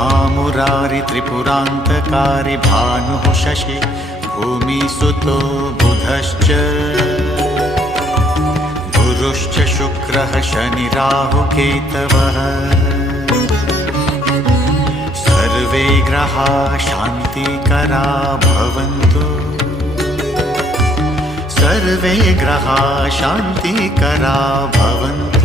महामुरारि त्रिपुरान्तकारी भानुः शशि भूमिसुतो बुधश्च गुरुश्च शुक्रः शनिराहुकेतवः सर्वे ग्रहाः शान्तिकरा भवन्तु सर्वे ग्रहाः शान्तिकरा भवन्तु।